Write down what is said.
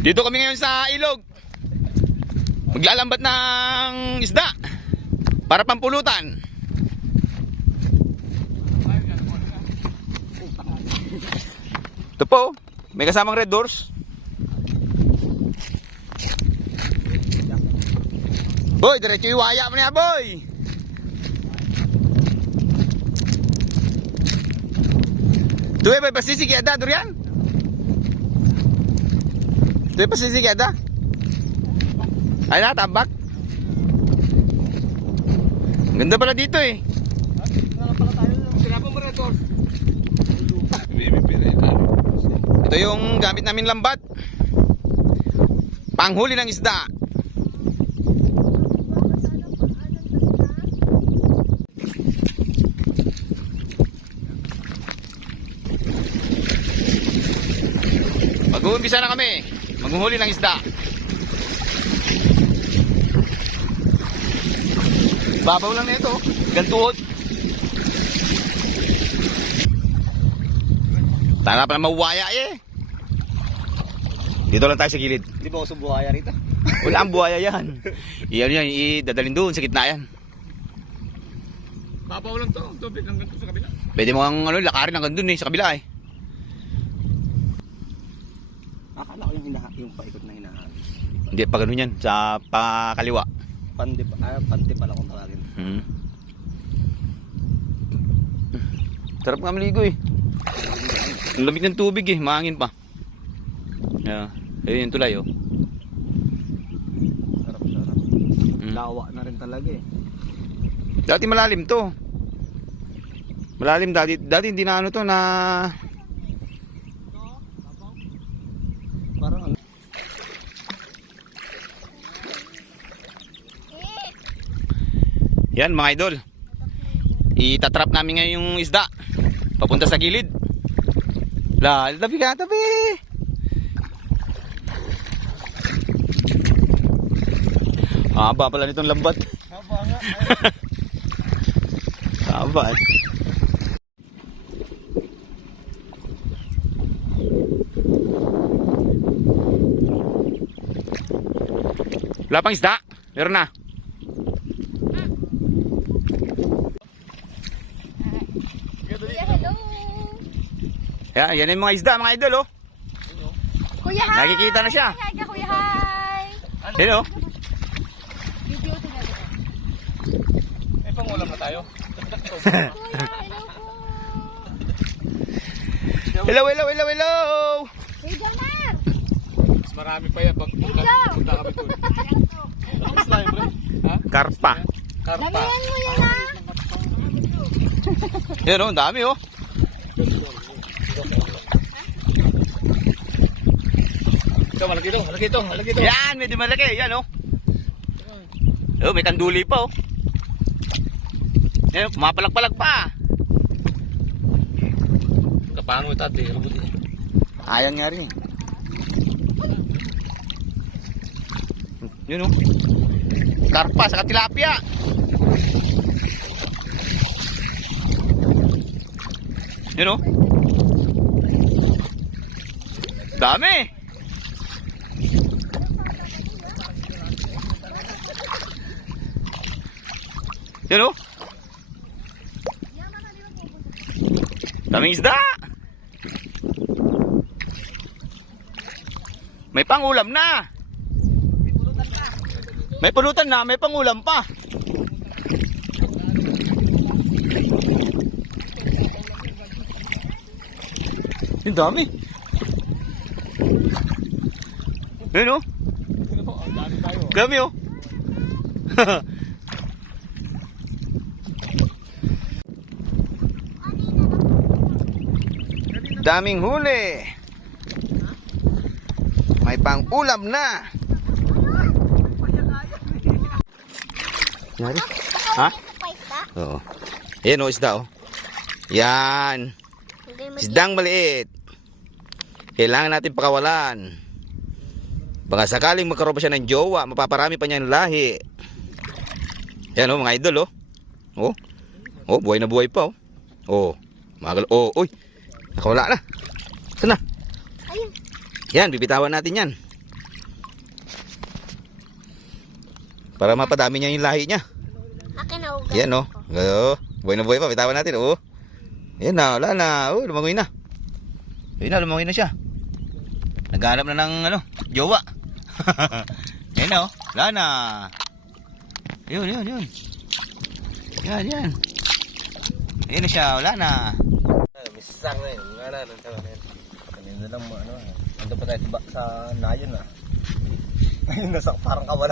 Dito kami ngayon sa ilog. Maglalambat ng isda para pampulutan. Ito po, may kasamang red doors. Boy, diretso yung waya mo niya, boy. Tuwe ba pasisigyada, Durian? Tuwe pasisigyada? Ay na, tambak. Ganda pala dito eh. Ito yung gamit namin lambat. Panghuli ng isda. Mag-uumpisa na kami. Maghuhuli ng isda. Babaw lang na ito. Gantuhod. Tanga pa na mawaya eh. Dito lang tayo sa gilid. Di ba uso buhaya rito? Wala ang buhaya yan. Iyan yan, idadalhin doon sa gitna yan. Babaw lang to. Tubig hanggang to sa kabila. Pwede mo ang lakarin hanggang doon sa kabila eh. Akala ko yung paikot na hinahanap. Hindi pa ganun yan, sa pakaliwa. Pante pala kung tawagin. Sarap nga maligo eh. Ang lamig ng tubig eh, mahangin pa. Ayun yung tulay oh. Sarap. Lawa na rin talaga eh. Dati malalim to. Malalim dati hindi na ano to na Parang ano? yan mga idol. Itatrap namin ngayon yung isda papunta sa gilid. Tabi ka, tabi. Haba pala nitong lambat. Haba nga. Haba eh. Wala pang isda? Meron na. Hello. Yan yung mga isda, mga idol oh. Kuya, hi. Nakikita na siya. Hi, kuya, hi. Hello. Video talaga. May pangulam na tayo. Kuya, hello po. Hello, hello, hello, hello. Hey, Jamar. Mas marami pa yan pag punta kami doon. Ang slime bro. Ha? Karpa. Karpa. Damihan mo yan ha. Yan oh, ang dami oh. Ito, malaki ito. Yan, medyo malaki. Yan oh. Oh, may kanduli pa oh. Yan, pumapalag-palag pa. Kapango ito ate. Ayang nga rin. Yun oh. Karpa sa tilapia. Yun oh. Dami. Yun oh. Daming isda. May pangulam na. May pulutan na, may pangulam pa. Yung dami. Yun oh. Dami oh. Daming huli. May pang-ulam na. Yari? Ha? Oo. Ayan o, isda o. Yan. Isdang maliit. Kailangan natin pakawalan. Baka sakaling magkaroon pa siya ng jowa, mapaparami pa niya ng lahi. Yan o, mga idol o. Oh. Oh, buhay na buhay pa o. Oh. Magal. Oh, uy. Nakawala na. Saan na? Ayun. Yan, bibitawan natin yan. Para mapadami niya yung lahi niya. Akin na ugat. Yan oh. Oh, buhay na buhay pa. Bitawan natin oh. Yan na, wala na. Oh, lumangoy na. Ayun na, lumangoy na siya. Naghanap na ng ano, jowa. Yan na oh. Wala na. Yun. Yan. Ayun na siya, wala na. Misang na yun. Nga na, kanina lang ano. Ando pa tayo sa nayon ah. Ayun, nasa parang kawalan.